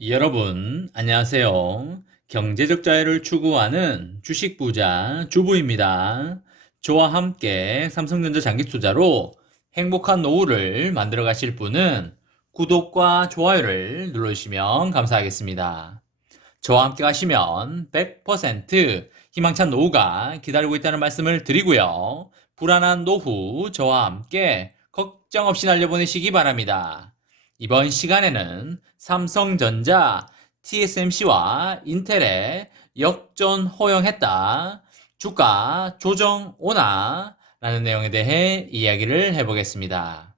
여러분, 안녕하세요. 경제적 자유를 추구하는 주식 부자 주부입니다. 저와 함께 삼성전자 장기 투자로 행복한 노후를 만들어 가실 분은 구독과 좋아요를 눌러주시면 감사하겠습니다. 저와 함께 가시면 100% 희망찬 노후가 기다리고 있다는 말씀을 드리고요. 불안한 노후 저와 함께 걱정 없이 날려보내시기 바랍니다. 이번 시간에는 삼성전자, TSMC와 인텔에 역전 호영했다. 주가 조정 오나? 라는 내용에 대해 이야기를 해보겠습니다.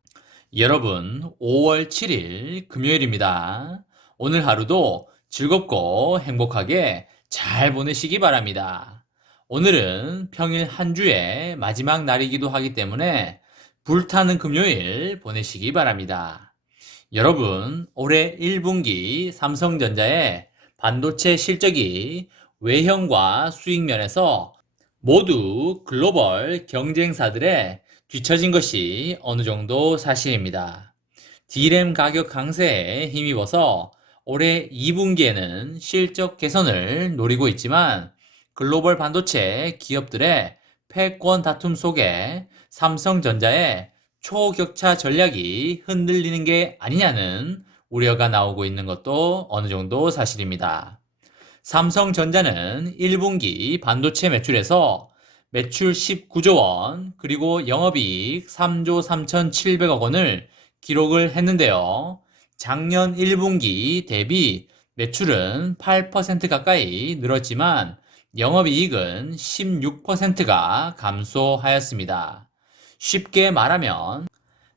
여러분, 5월 7일 금요일입니다. 오늘 하루도 즐겁고 행복하게 잘 보내시기 바랍니다. 오늘은 평일 한 주의 마지막 날이기도 하기 때문에 불타는 금요일 보내시기 바랍니다. 여러분, 올해 1분기 삼성전자의 반도체 실적이 외형과 수익 면에서 모두 글로벌 경쟁사들의 뒤처진 것이 어느 정도 사실입니다. D램 가격 강세에 힘입어서 올해 2분기에는 실적 개선을 노리고 있지만 글로벌 반도체 기업들의 패권 다툼 속에 삼성전자의 초격차 전략이 흔들리는 게 아니냐는 우려가 나오고 있는 것도 어느 정도 사실입니다. 삼성전자는 1분기 반도체 매출에서 매출 19조 원 그리고 영업이익 3조 3,700억 원을 기록을 했는데요. 작년 1분기 대비 매출은 8% 가까이 늘었지만 영업이익은 16%가 감소하였습니다. 쉽게 말하면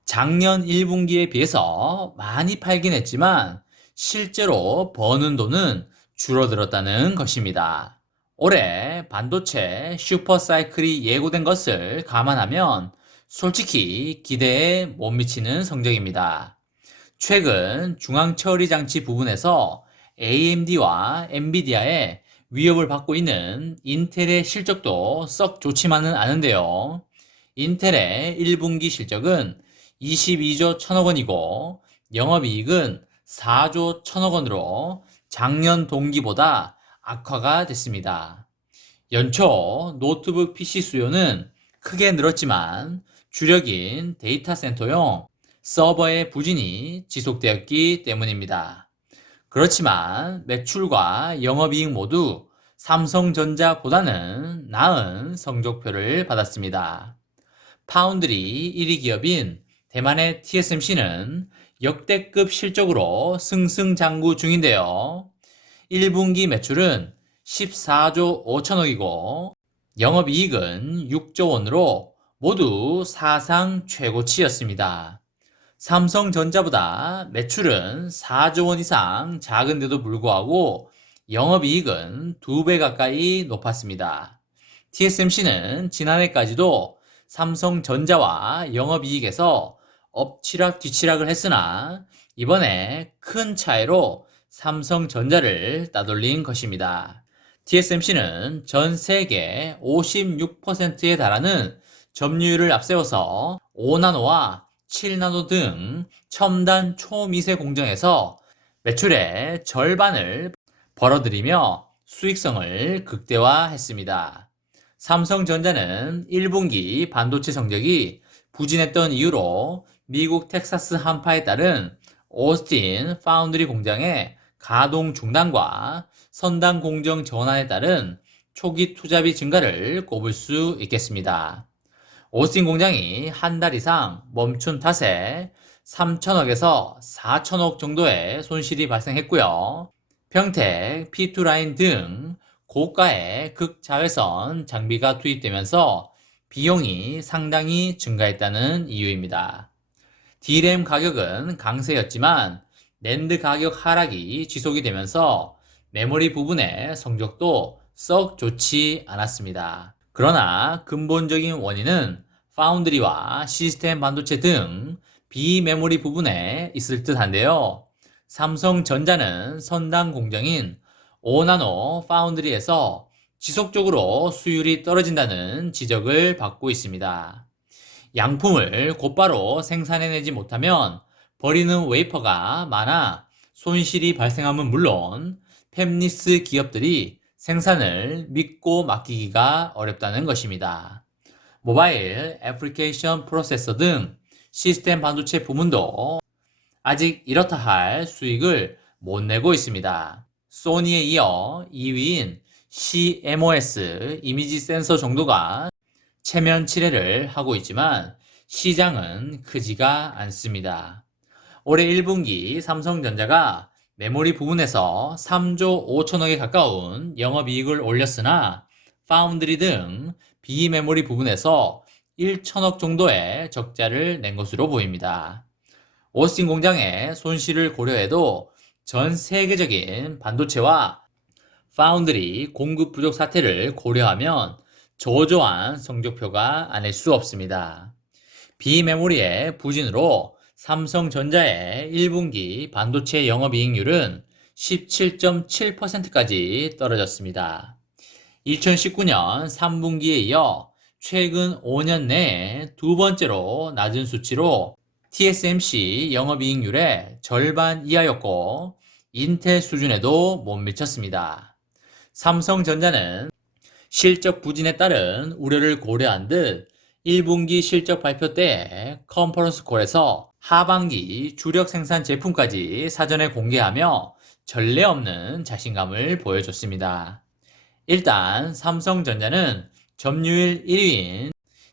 작년 1분기에 비해서 많이 팔긴 했지만 실제로 버는 돈은 줄어들었다는 것입니다. 올해 반도체 슈퍼사이클이 예고된 것을 감안하면 솔직히 기대에 못 미치는 성적입니다. 최근 중앙처리장치 부분에서 AMD와 엔비디아의 위협을 받고 있는 인텔의 실적도 썩 좋지만은 않은데요. 인텔의 1분기 실적은 22조 1천억 원이고 영업이익은 4조 1천억 원으로 작년 동기보다 악화가 됐습니다. 연초 노트북 PC 수요는 크게 늘었지만 주력인 데이터 센터용 서버의 부진이 지속되었기 때문입니다. 그렇지만 매출과 영업이익 모두 삼성전자보다는 나은 성적표를 받았습니다. 파운드리 1위 기업인 대만의 TSMC는 역대급 실적으로 승승장구 중인데요. 1분기 매출은 14조 5천억이고 영업이익은 6조 원으로 모두 사상 최고치였습니다. 삼성전자보다 매출은 4조 원 이상 작은데도 불구하고 영업이익은 2배 가까이 높았습니다. TSMC는 지난해까지도 삼성전자와 영업이익에서 엎치락뒤치락을 했으나 이번에 큰 차이로 삼성전자를 따돌린 것입니다. TSMC는 전 세계 56%에 달하는 점유율을 앞세워서 5나노와 7나노 등 첨단 초미세 공정에서 매출의 절반을 벌어들이며 수익성을 극대화했습니다. 삼성전자는 1분기 반도체 성적이 부진했던 이유로 미국 텍사스 한파에 따른 오스틴 파운드리 공장의 가동 중단과 선단 공정 전환에 따른 초기 투자비 증가를 꼽을 수 있겠습니다. 오스틴 공장이 한 달 이상 멈춘 탓에 3천억에서 4천억 정도의 손실이 발생했고요. 평택, P2라인 등 고가의 극자외선 장비가 투입되면서 비용이 상당히 증가했다는 이유입니다. D램 가격은 강세였지만 낸드 가격 하락이 지속이 되면서 메모리 부분의 성적도 썩 좋지 않았습니다. 그러나 근본적인 원인은 파운드리와 시스템 반도체 등 비메모리 부분에 있을 듯 한데요. 삼성전자는 선단 공정인 5나노 파운드리에서 지속적으로 수율이 떨어진다는 지적을 받고 있습니다. 양품을 곧바로 생산해내지 못하면 버리는 웨이퍼가 많아 손실이 발생하면 물론 팹리스 기업들이 생산을 믿고 맡기기가 어렵다는 것입니다. 모바일 애플리케이션 프로세서 등 시스템 반도체 부문도 아직 이렇다 할 수익을 못 내고 있습니다. 소니에 이어 2위인 CMOS 이미지 센서 정도가 체면 치레를 하고 있지만 시장은 크지가 않습니다. 올해 1분기 삼성전자가 메모리 부분에서 3조 5천억에 가까운 영업이익을 올렸으나 파운드리 등 비메모리 부분에서 1천억 정도의 적자를 낸 것으로 보입니다. 오스틴 공장의 손실을 고려해도 전 세계적인 반도체와 파운드리 공급 부족 사태를 고려하면 저조한 성적표가 아닐 수 없습니다. 비메모리의 부진으로 삼성전자의 1분기 반도체 영업이익률은 17.7%까지 떨어졌습니다. 2019년 3분기에 이어 최근 5년 내에 두 번째로 낮은 수치로 TSMC 영업이익률의 절반 이하였고 인텔 수준에도 못 미쳤습니다. 삼성전자는 실적 부진에 따른 우려를 고려한 듯 1분기 실적 발표 때 컨퍼런스 콜에서 하반기 주력 생산 제품까지 사전에 공개하며 전례 없는 자신감을 보여줬습니다. 일단 삼성전자는 점유율 1위인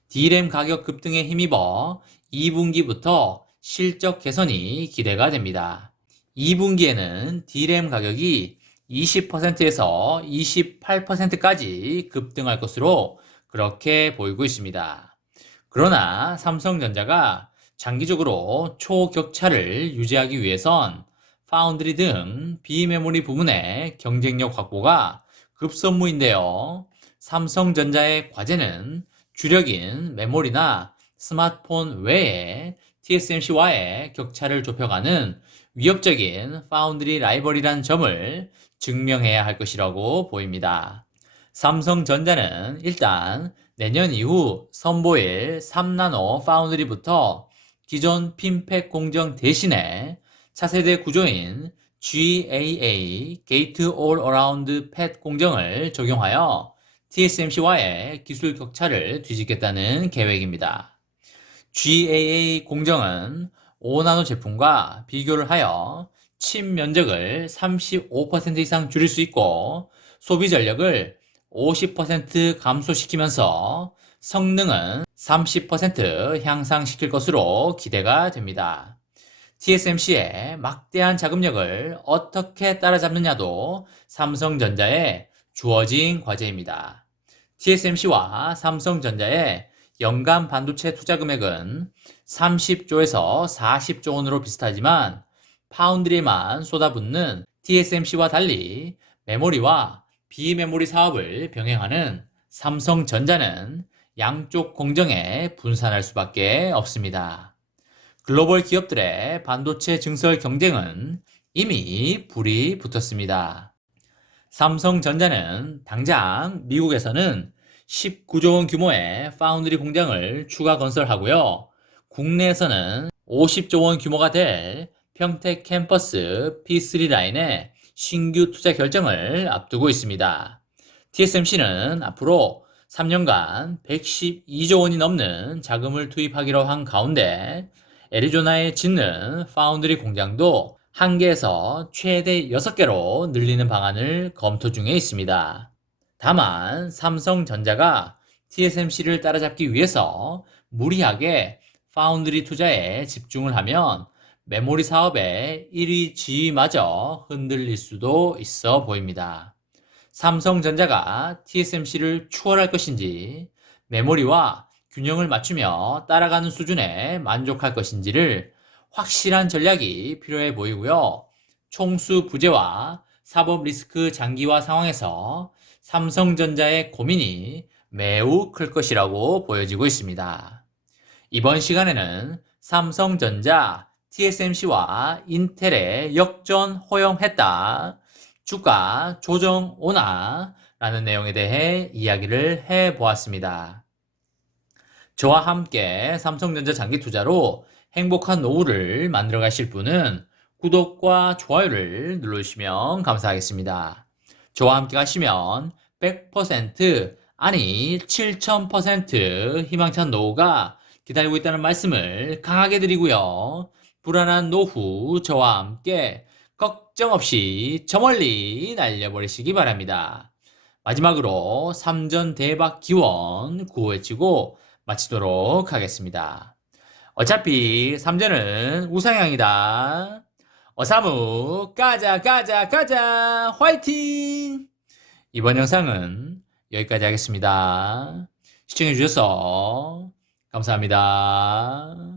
D램 가격 급등에 힘입어 2분기부터 실적 개선이 기대가 됩니다. 2분기에는 D램 가격이 20%에서 28%까지 급등할 것으로 그렇게 보이고 있습니다. 그러나 삼성전자가 장기적으로 초격차를 유지하기 위해선 파운드리 등 비메모리 부문의 경쟁력 확보가 급선무인데요. 삼성전자의 과제는 주력인 메모리나 스마트폰 외에 TSMC와의 격차를 좁혀가는 위협적인 파운드리 라이벌이라는 점을 증명해야 할 것이라고 보입니다. 삼성전자는 일단 내년 이후 선보일 3나노 파운드리부터 기존 핀팩 공정 대신에 차세대 구조인 GAA 게이트 올 어라운드 팻 공정을 적용하여 TSMC와의 기술 격차를 뒤집겠다는 계획입니다. GAA 공정은 5나노 제품과 비교를 하여 칩 면적을 35% 이상 줄일 수 있고 소비 전력을 50% 감소시키면서 성능은 30% 향상시킬 것으로 기대가 됩니다. TSMC의 막대한 자금력을 어떻게 따라잡느냐도 삼성전자에 주어진 과제입니다. TSMC와 삼성전자의 연간 반도체 투자 금액은 30조에서 40조 원으로 비슷하지만 파운드리에만 쏟아붓는 TSMC와 달리 메모리와 비메모리 사업을 병행하는 삼성전자는 양쪽 공정에 분산할 수밖에 없습니다. 글로벌 기업들의 반도체 증설 경쟁은 이미 불이 붙었습니다. 삼성전자는 당장 미국에서는 19조 원 규모의 파운드리 공장을 추가 건설하고요. 국내에서는 50조 원 규모가 될 평택 캠퍼스 P3 라인의 신규 투자 결정을 앞두고 있습니다. TSMC는 앞으로 3년간 112조 원이 넘는 자금을 투입하기로 한 가운데 애리조나에 짓는 파운드리 공장도 1개에서 최대 6개로 늘리는 방안을 검토 중에 있습니다. 다만 삼성전자가 TSMC를 따라잡기 위해서 무리하게 파운드리 투자에 집중을 하면 메모리 사업의 1위 지위마저 흔들릴 수도 있어 보입니다. 삼성전자가 TSMC를 추월할 것인지 메모리와 균형을 맞추며 따라가는 수준에 만족할 것인지를 확실한 전략이 필요해 보이고요. 총수 부재와 사법 리스크 장기화 상황에서 삼성전자의 고민이 매우 클 것이라고 보여지고 있습니다. 이번 시간에는 삼성전자, TSMC와 인텔의 역전 허용했다. 주가 조정 오나? 라는 내용에 대해 이야기를 해보았습니다. 저와 함께 삼성전자 장기 투자로 행복한 노후를 만들어 가실 분은 구독과 좋아요를 눌러주시면 감사하겠습니다. 저와 함께 가시면 100% 아니 7000% 희망찬 노후가 기다리고 있다는 말씀을 강하게 드리고요. 불안한 노후 저와 함께 걱정 없이 저 멀리 날려버리시기 바랍니다. 마지막으로 3전 대박 기원 구호 외치고 마치도록 하겠습니다. 어차피 3전은 우상향이다. 어사무 가자 가자 가자 화이팅! 이번 영상은 여기까지 하겠습니다. 시청해주셔서 감사합니다.